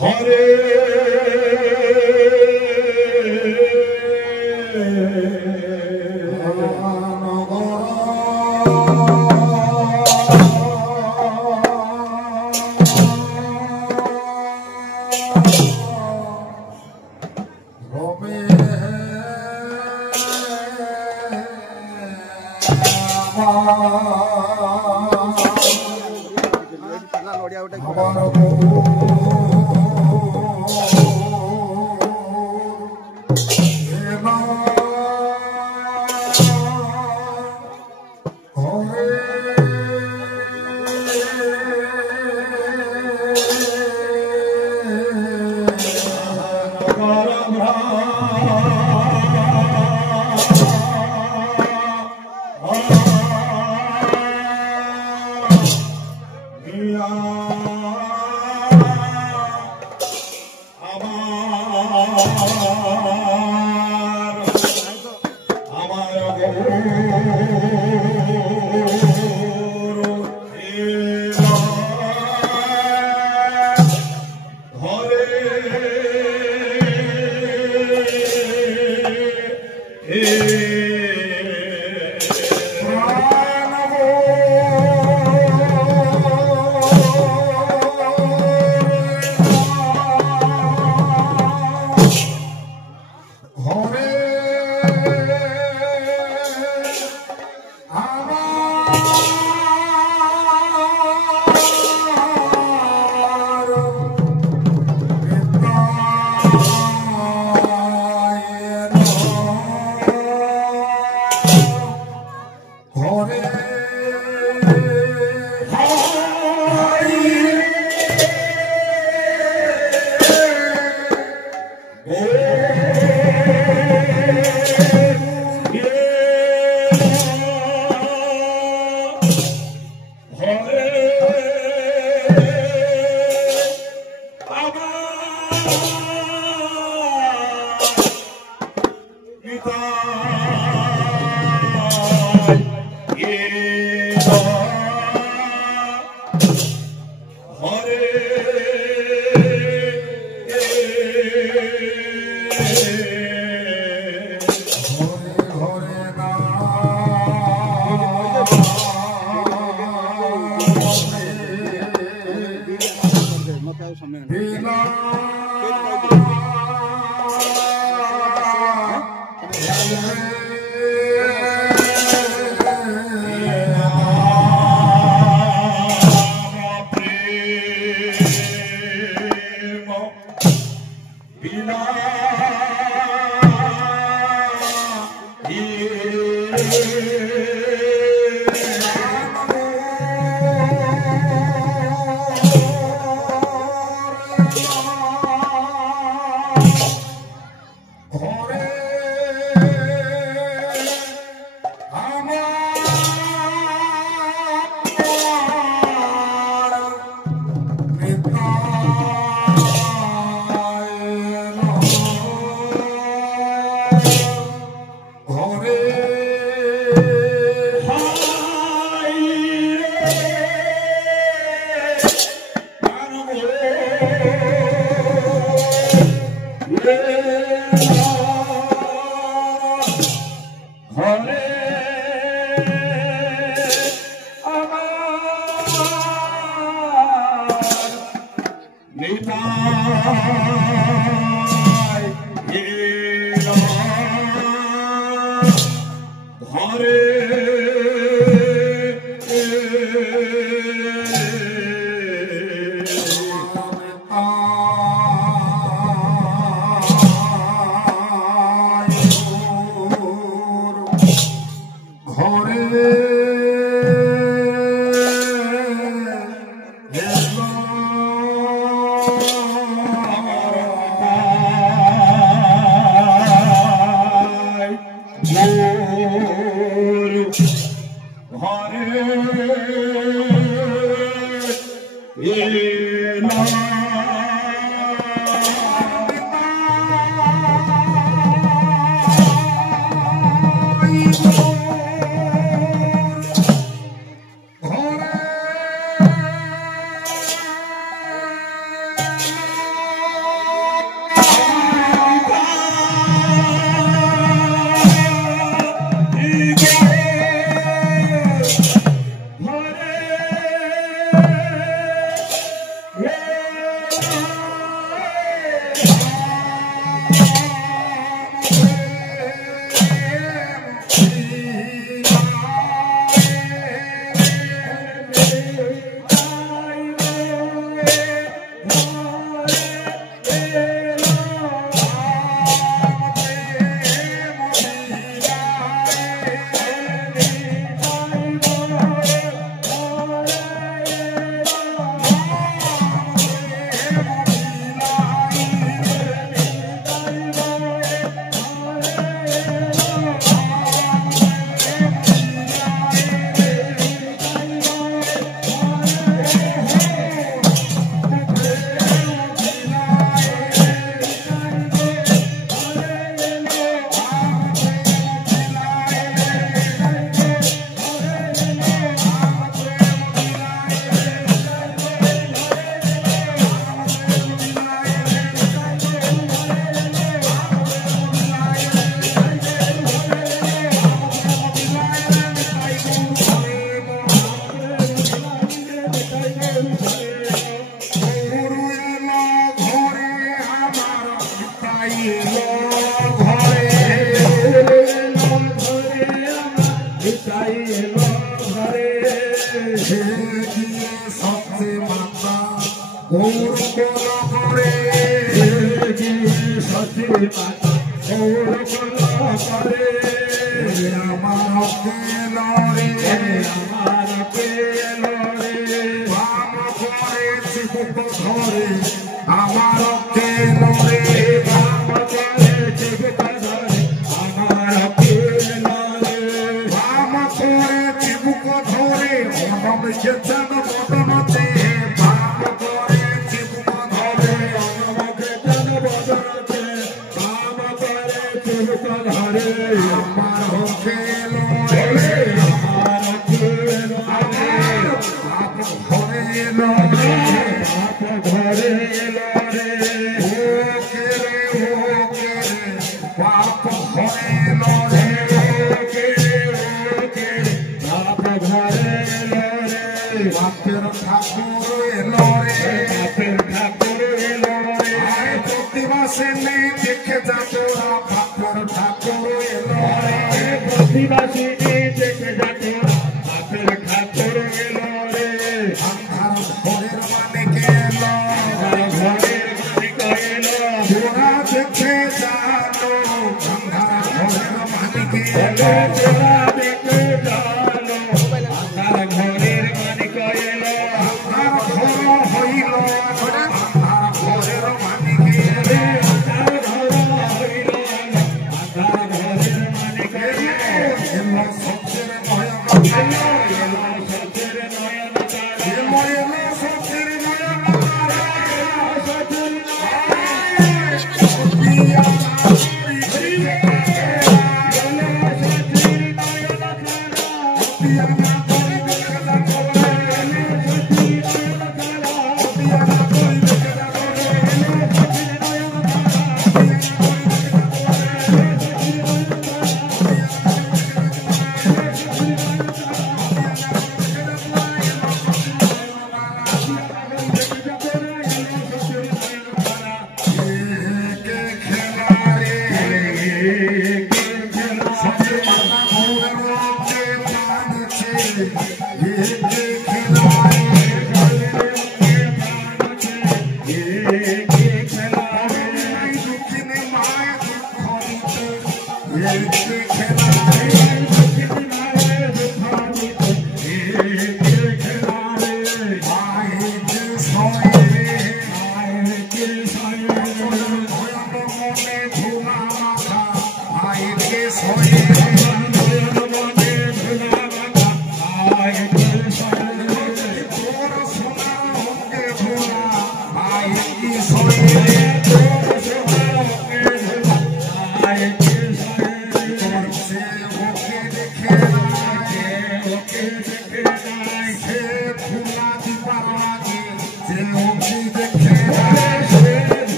ঘরে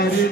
Hare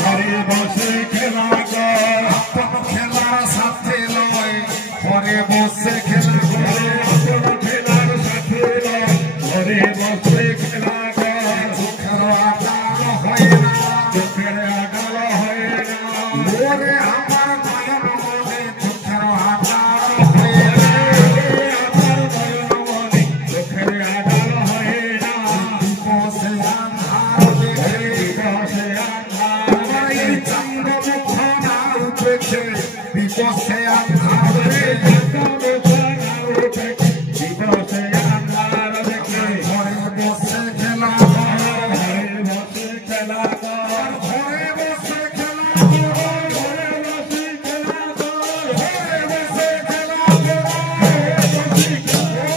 ঘরে বসে খেলা খেলার সাথে লয় ঘরে বসে খেলা খেলার সাথে ঘরে বসে খেলা চোখের আগাল হয় না চোখের আগাল হয় না ওরে আমার নয়ন মনে চোখের আগাল হয় না আমার নয়ন মনে চোখের আগাল হয় না বসে আন্ধার বসে আন্ধার এই চন্দ্র মুখ না উঠেছে বিপসে আন্ধার বিপসে আন্ধার দেখে ঘরে বসে খেলা ঘরে বসে খেলা ঘরে বসে খেলা ঘরে বসে খেলা ঘরে বসে খেলা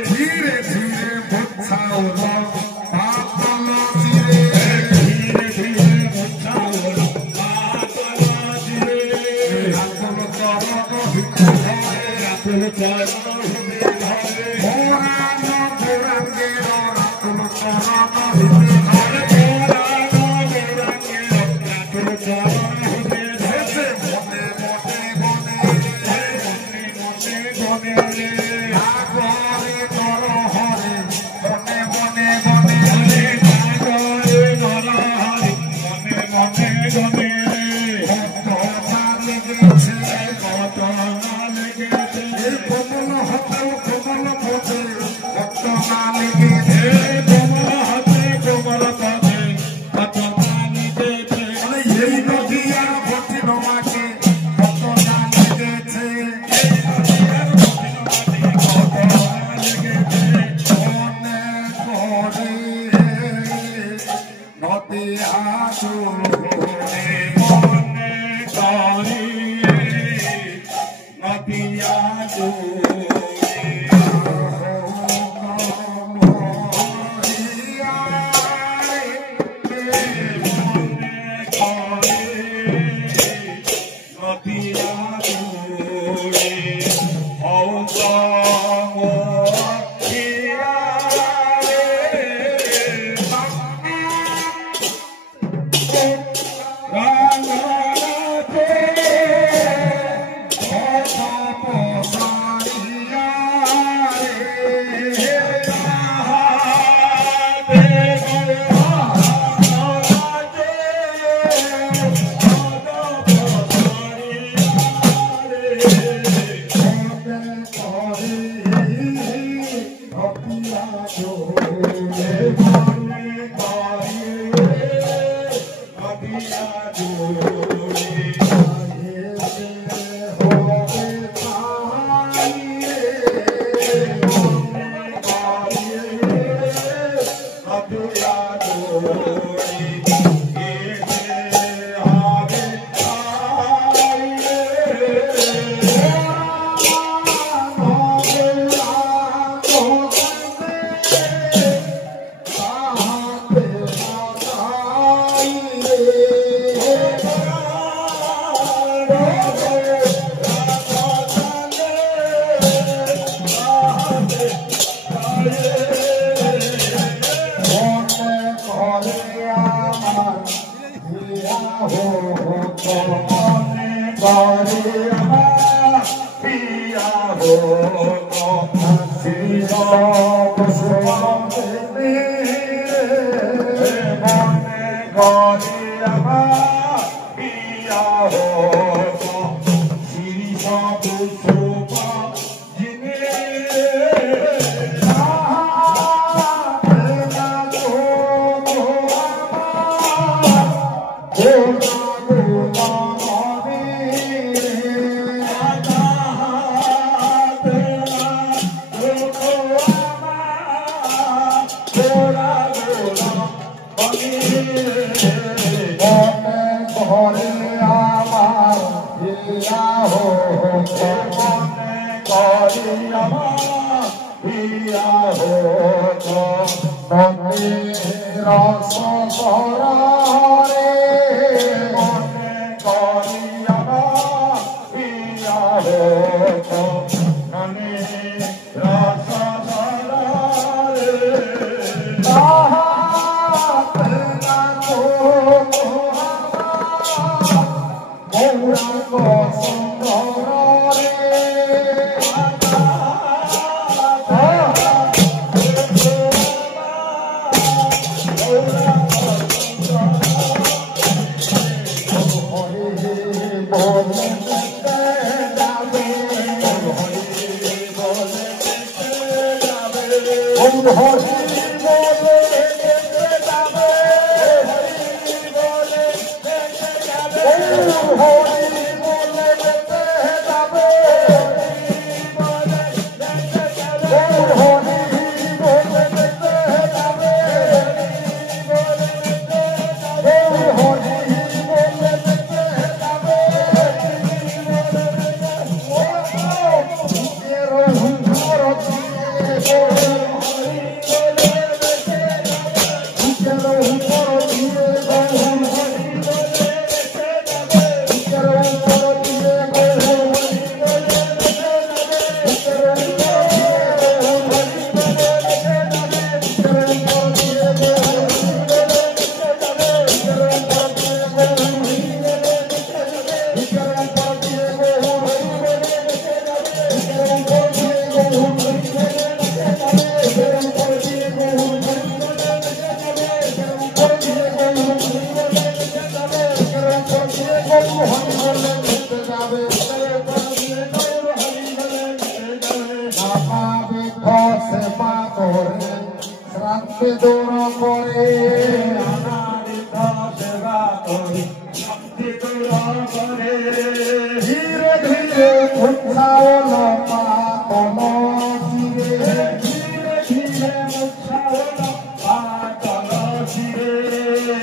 धीरे धीरे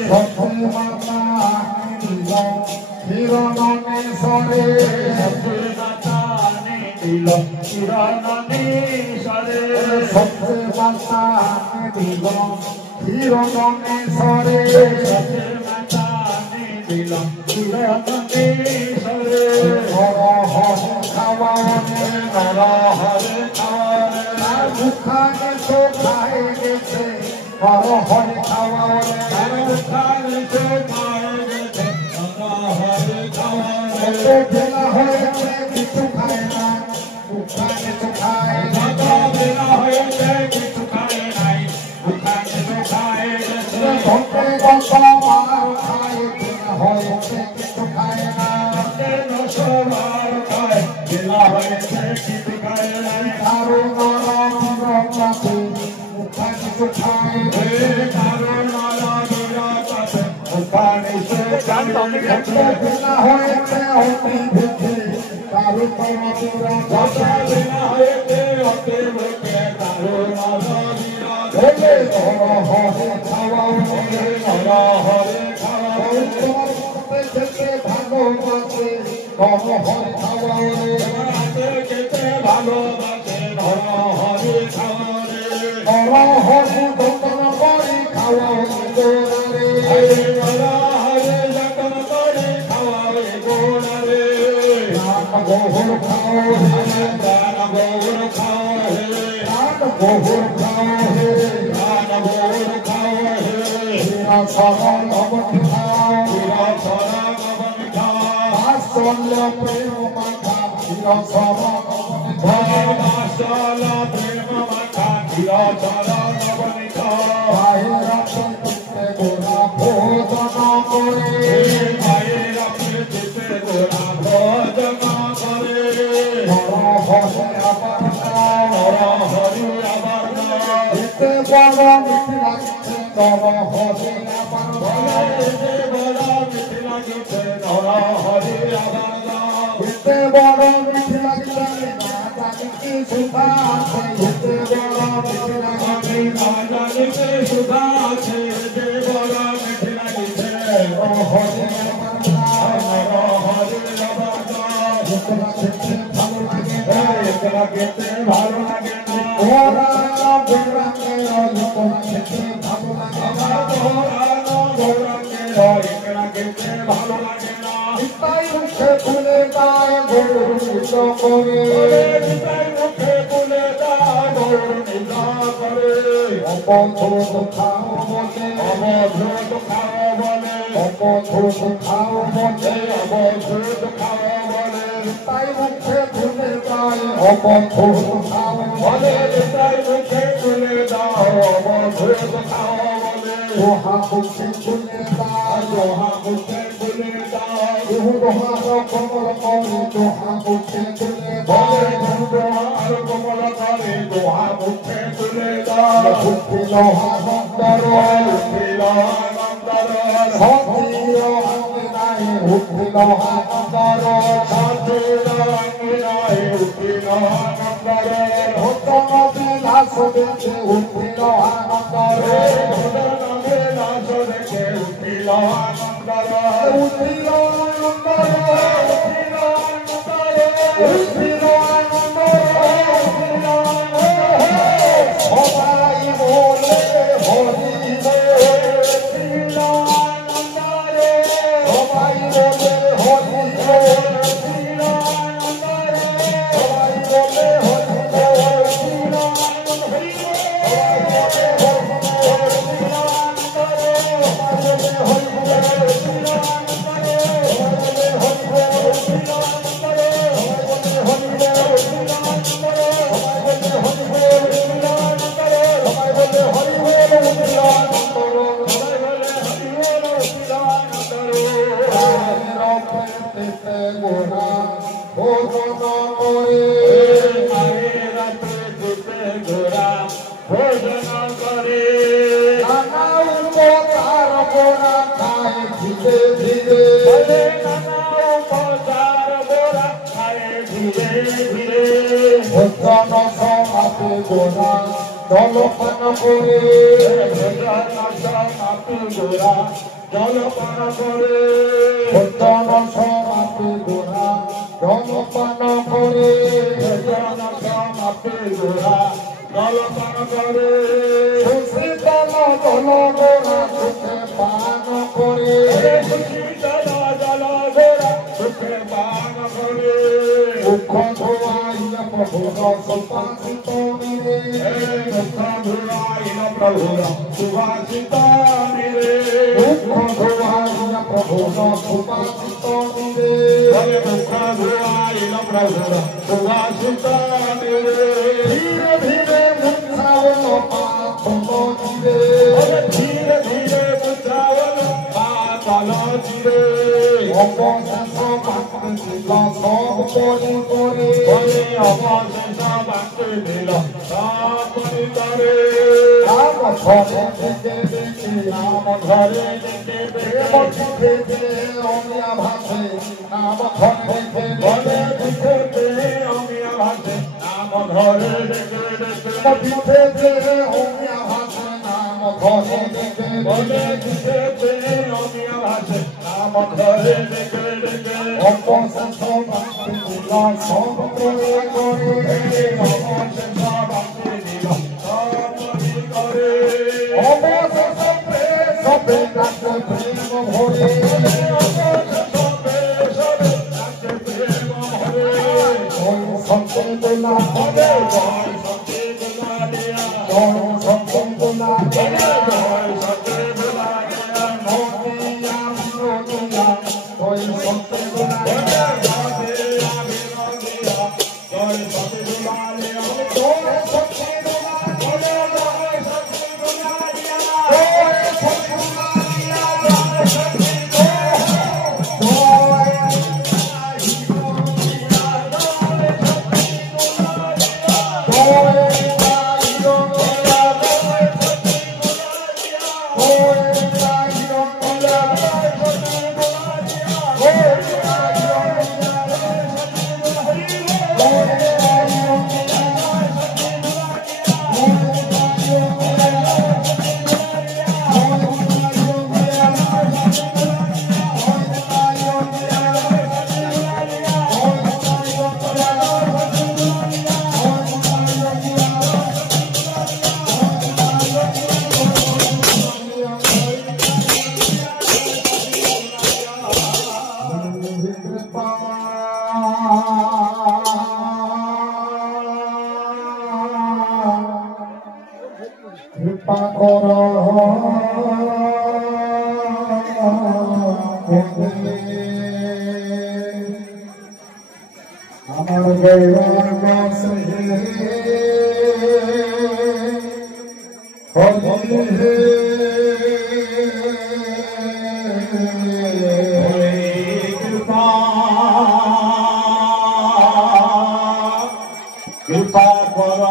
Oh মাতা দিল হিরণনে সরে সত্যে মাতা দিল হিরণনে সরে সত্যে মাতা দিল হিরণনে সরে সত্যে মাতা দিল হিরণনে সরে হর হর খাওয়ানে নর হরে খাওয়ানে মুখানে তো খায় গেছে হর হর খাওয়ানে মুখানে তো খায় গেছে হর হর খাওয়ানে বেলা হয়েছে কিছু খায় না মুখানে তো খায় বেলা হয়েছে কিছু খায় নাই মুখানে তো খায় গেছে ঘটে গল্প মার খায় বেলা হয়েছে কিছু খায় না সবার খায় বেলা হয়েছে কিছু খায় নাই কারো নরম রঙাতে মুখানে তো খায় কারো নরম রঙাতে মুখানে তো খায় বেলা হয়েছে অতি ভেবে কারো নরম বেলা হয়েছে অতি ভেবে কারো নরম ভেবে হর হরে খাওয়াও হর হরে খাওয়াও যেতে ভালোবাসে হর হরে খাওয়াও যেতে ভালোবাসে হর হরে খাওয়াও হর হরে যতন করে খাওয়াও গোড়ারে হর হরে যতন করে খাওয়াও গোড়ারে নাম গোহর খাও হে নাম গোহর খাও হে নাম গোহর খাও হে নাম গোহর খাও হে হীরা সরল নবন খাও হীরা সরল নবন খাও বাসল প্রেম মাখা হীরা সরল নবন খাও বাসল প্রেম মাখা হীরা সরল নবন খাও বাইরা চিত্তে গোরা ভোজন করে বাইরা চিত্তে গোরা ভোজন করে হর হরে আবার হর হরে আবার এতে বড় মিঠি লাগছে হর হরে আবার এতে বড় মিঠি লাগছে হর হরে আবার এতে বড় মিঠি লাগছে না জানি কি সুধা আছে এতে বড় মিঠি লাগছে না জানি কি সুধা আছে এতে বড় মিঠি লাগছে হর হরে আবার হর হরে আবার একলা খেতে ভালো লাগে একলা খেতে ভালো লাগে ওরা গোরাকে একলা খেতে ভালো লাগে গোরাকে একলা খেতে ভালো লাগে না তাই মুখে ফুলে দায় গরুর নিজ করে তাই মুখে ফুলে দায় গরুর নিজ করে অপথ খাও বলে অবধ খাও বলে অপথ খাও বলে অবধ খাও বলে তাই মুখে ফুলে দায় অপথ খাও বলে তাই মুখে ফুলে দাও অবধ খাও বলে লোহা মুখে ফুলে দাও লোহা মুখে ফুলে দাও লোহার কমল করে লোহা মুখে ফুলে দাও লোহার কমল করে লোহা মুখে ফুলে দাও মুখে লোহা বন্দর মুখে লোহা বন্দর সতীর অঙ্গনায় মুখে লোহা বন্দর সতীর অঙ্গনায় মুখে লোহা বন্দর হোতন বিলাস দেখে মুখে লোহা বন্দর হোতন বিলাস দেখে মুখে লোহা বন্দর উঠিল বন্দর উঠিল সবাই বলে হরিবে সবাই বলে হরিবে সবাই বলে ভোজন করে নানা উপকার বোরা খায় ধীরে ধীরে নানা উপকার বোরা খায় ধীরে ধীরে ভোজন সমাপে বোরা দলপান করে ভোজন সমাপি গোরা জলপান করে ভোজন সমাপি গোরা জলপান করে ভোজন সমাপি গোরা জলপান করে সুশীতল জল গোরা সুখে পান করে সুশীতল জল গোরা সুখে পান করে মুখ ধোয়াইল প্রভুর সুবাসিত নিরে মুখ ধোয়াইল প্রভুর সুবাসিত নিরে মুখ ধোয়াইল প্রভুর সুবাসিত নিরে মুখ ধোয়াইল প্রভুর সুবাসিত নিরে ধীরে ধীরে মুখাবল পাতল চিরে ধীরে ধীরে মুখাবল পাতল চিরে অবশেষ বাক্যে দিল সব পরি করে অবশেষ বাক্যে দিল সব পরি করে রাম ঘরে দেখে দেখে রাম ঘরে দেখে দেখে অমিয়া ভাষে নাম ঘরে দেখে দেখে অমিয়া ভাষে নাম ঘরে দেখে দেখে অমিয়া ভাষে নাম ঘরে দেখে দেখে অমিয়া ভাষে নাম ঘরে দেখে দেখে অবশেষ বাক্যে দিল সব পরি করে অবশেষ বাক্যে দিল সব পরি করে অবশেষ সবে ডাকে প্রেম ভরে সত্যে দোলা হবে সত্যে দোলা দেয়া সত্যে দোলা দেয়া সত্যে দোলা দেয়া নদিয়া নদিয়া ওই সত্যে দোলা দেয়া নদিয়া নদিয়া ওই সত্যে দোলা দেয়া ওই সত্যে দোলা দেয়া ওই সত্যে দোলা দেয়া ওই সত্যে দোলা কৃপা কর আমার গৌরব সহে হরি হে কৃপা কৃপা কর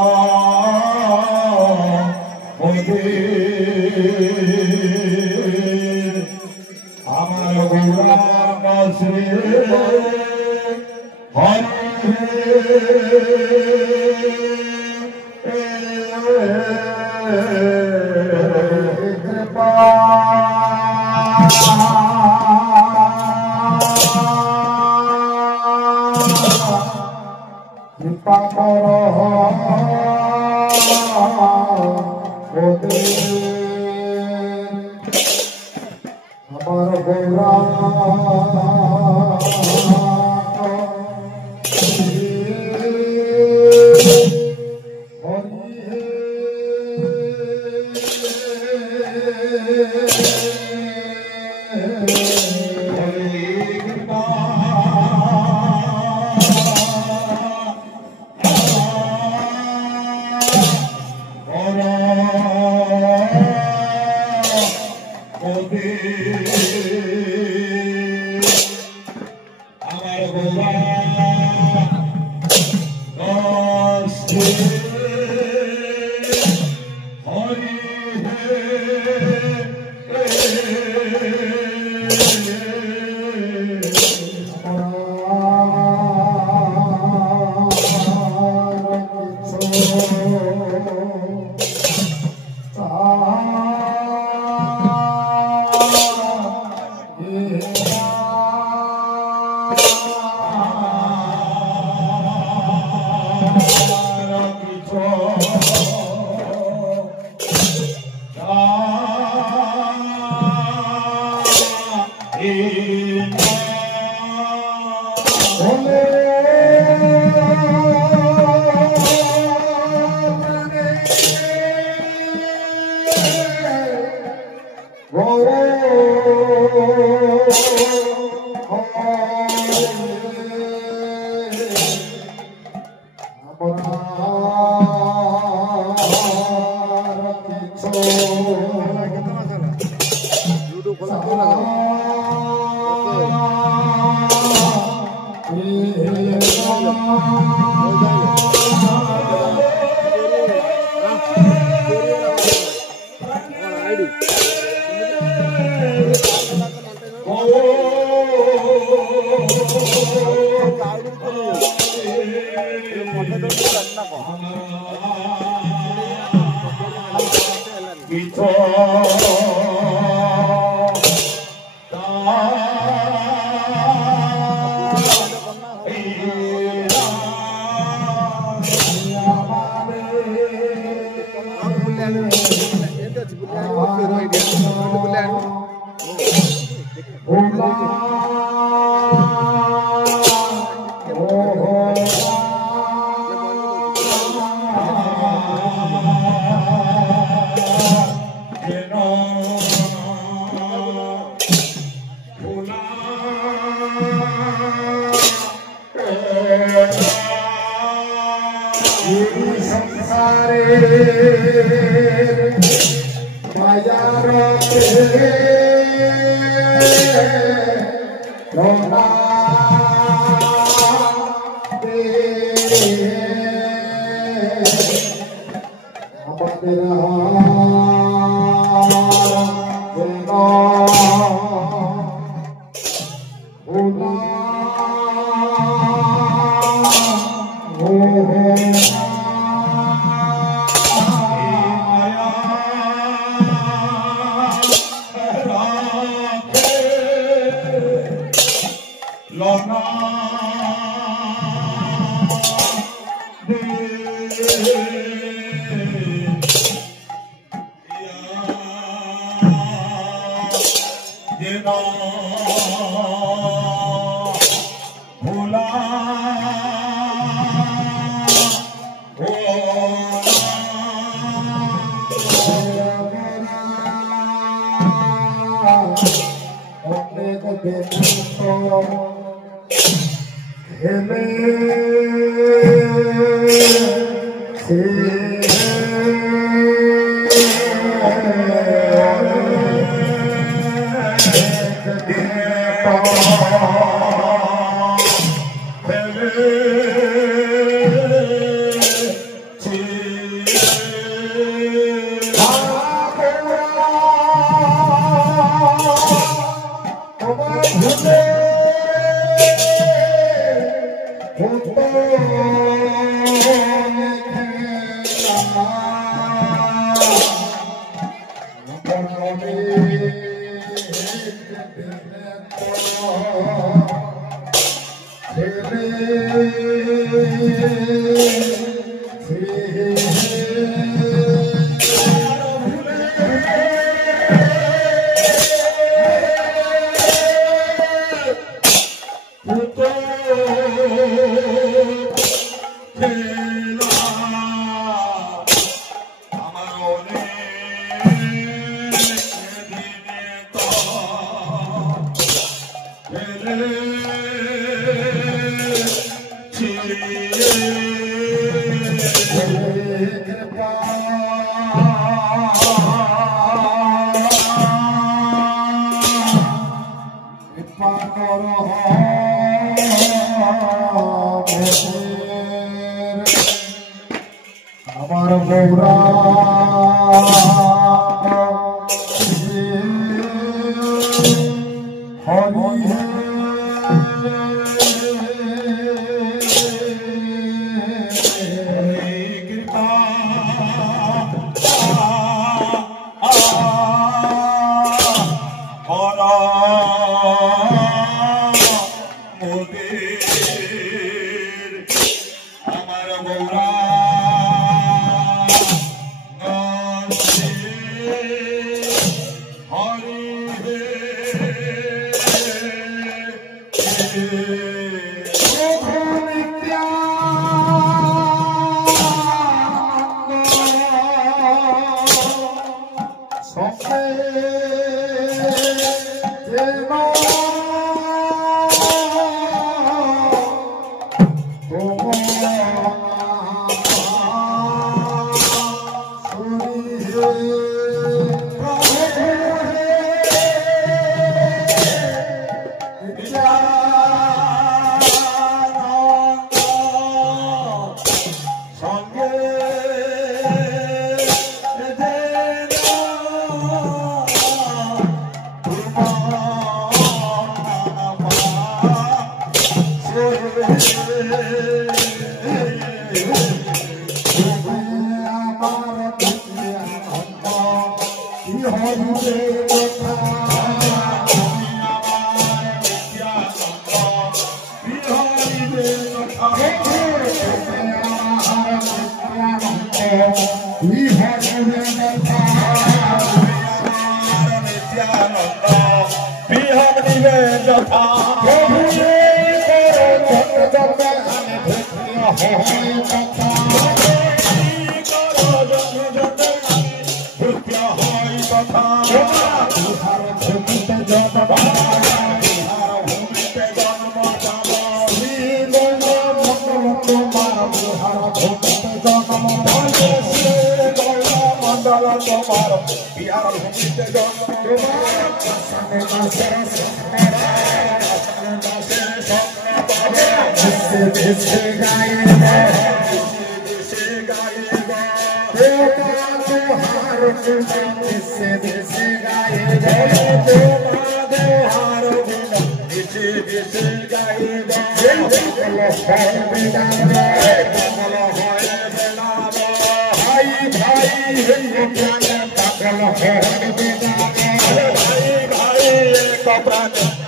আমার গৌরাঙ্গ শ্রী কৃপা কৃপা কর আমার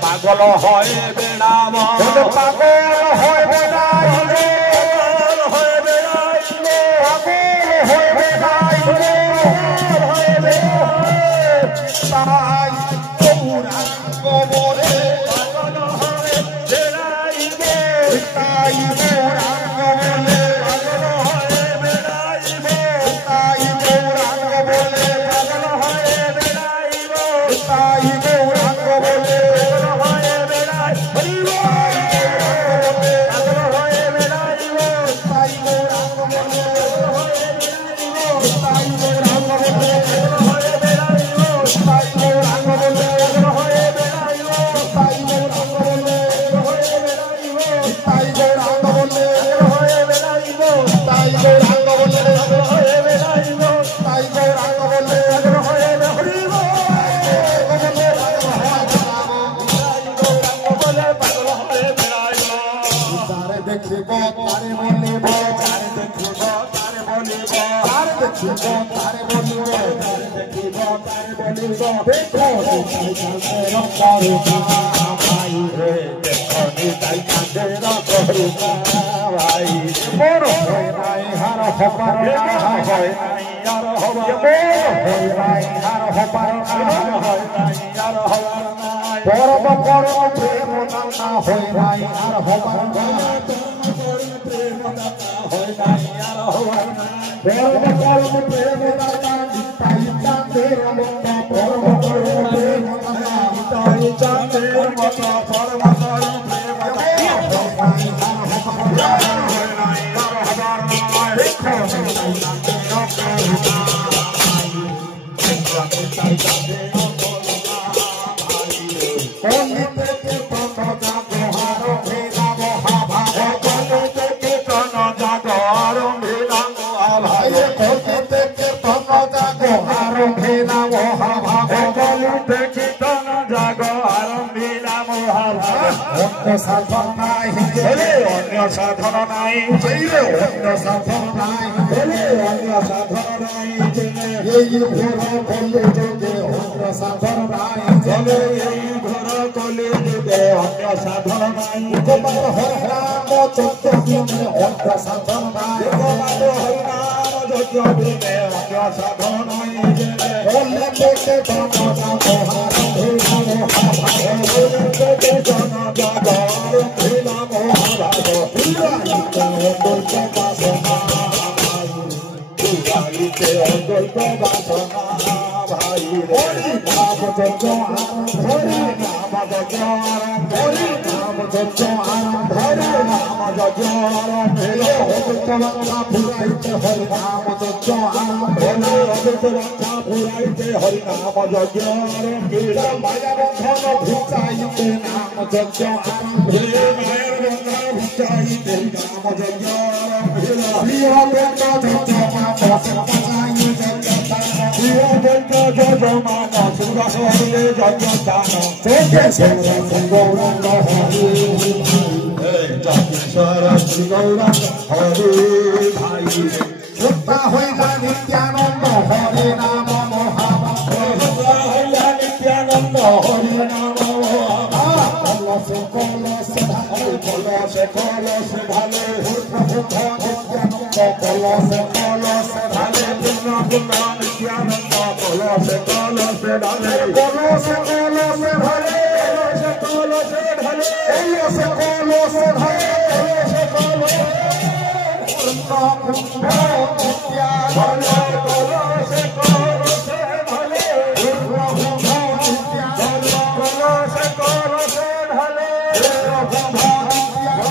পাগল হয় বেড়াব পাগল হয় বেড়াইব হয় বেড়াইব পাগল হয় বেড়াইব হয় বেড়াইব তাই গৌরাঙ্গ বলে পাগল হয় বেড়াইব তাই গৌরাঙ্গ বলে পাগল হয় বেড়াইব তাই গৌরাঙ্গ বলে পাগল হয় বেড়াইব তাই গৌরাঙ্গ বলে भाई যজ্ঞ আরম্ভ হরি নাম যজ্ঞ আরম্ভ হরি নাম যজ্ঞ আরম্ভ অদ্বৈতবাক্যা পুরাইতে হরি নাম যজ্ঞ আরম্ভ হরি অদ্বৈতবাক্যা পুরাইতে হরি নাম যজ্ঞ আরম্ভ মায়া বন্ধন ভিচাইতে নাম যজ্ঞ আরম্ভ মায়ের বন্ধন ভিচাইতে নাম যজ্ঞ আরম্ভ প্রিয় বেদ যজ্ঞ মানস পাচাই যজ্ঞ প্রিয় বেদ যজ্ঞ মানস হরে যজ্ঞ দান যোগেশ্বর গৌরাঙ্গ হরে যোগেশ্বর গৌরাঙ্গ হরে ভাই সত্তা হইলা নিত্যানন্দ হরে নাম মহামন্ত্র সত্তা হইলা নিত্যানন্দ হরে নাম কলসে কলসে ঢালে কলসে কলসে ঢালে প্রভু নিত্যানন্দ কলসে কলসে ঢালে পূর্ণ পূর্ণ নিত্যানন্দ কলসে কলসে ঢালে কলসে কলসে ঢালে কলসে কলসে ঢালে কলসে কলসে ঢালে কলসে কলসে পূর্ণ পূর্ণ নিত্যানন্দ কলসে কলসে ঢালে পূর্ণ পূর্ণ নিত্যানন্দ কলসে কলসে ঢালে পূর্ণ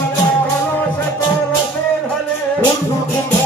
নিত্যানন্দ কলসে কলসে ঢালে পূর্ণ পূর্ণ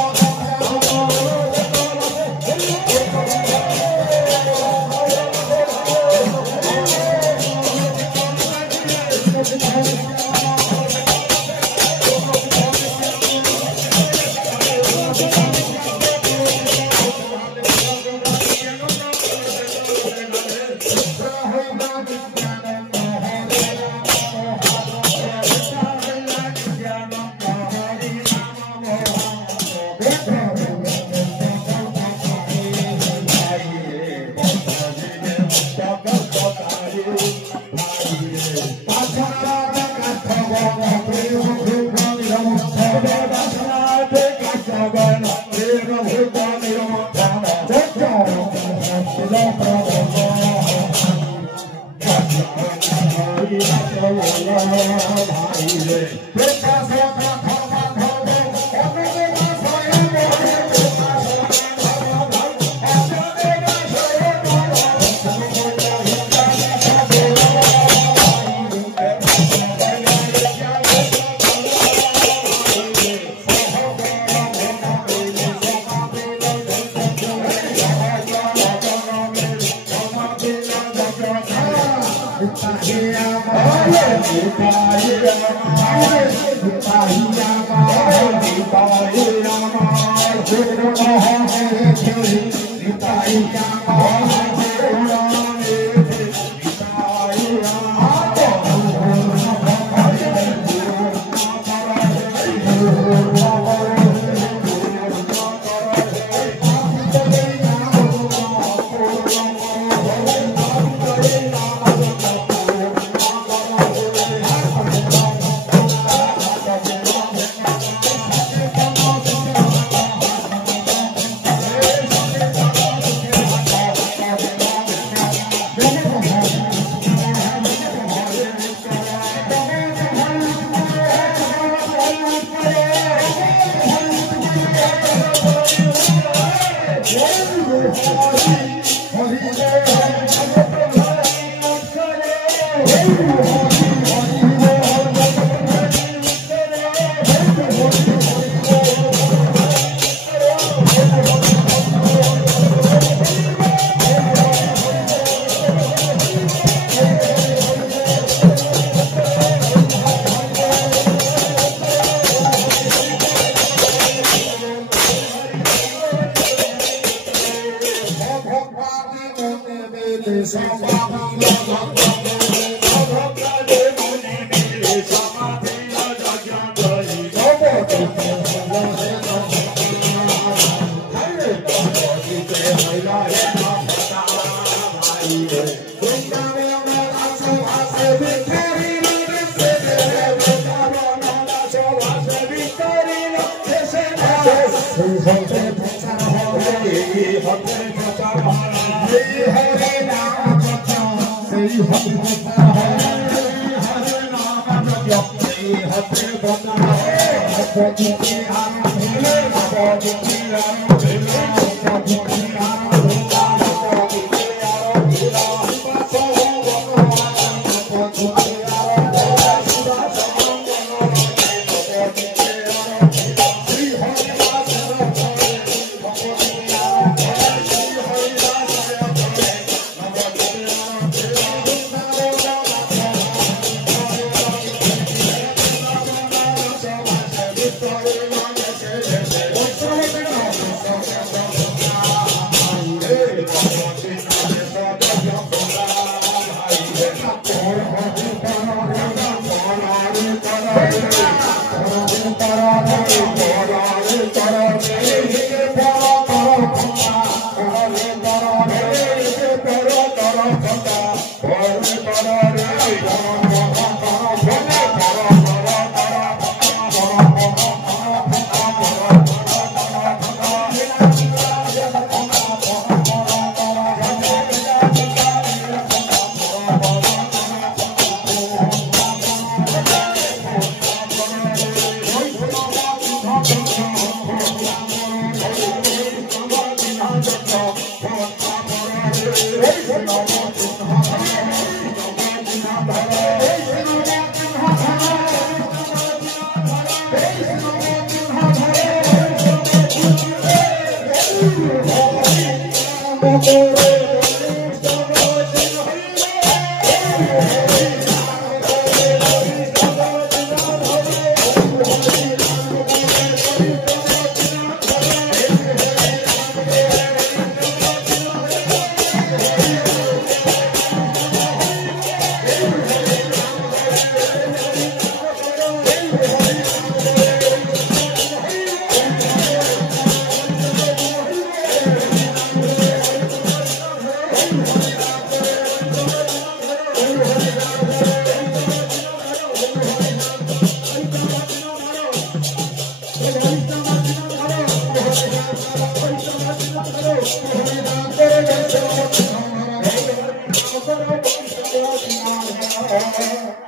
Thank you.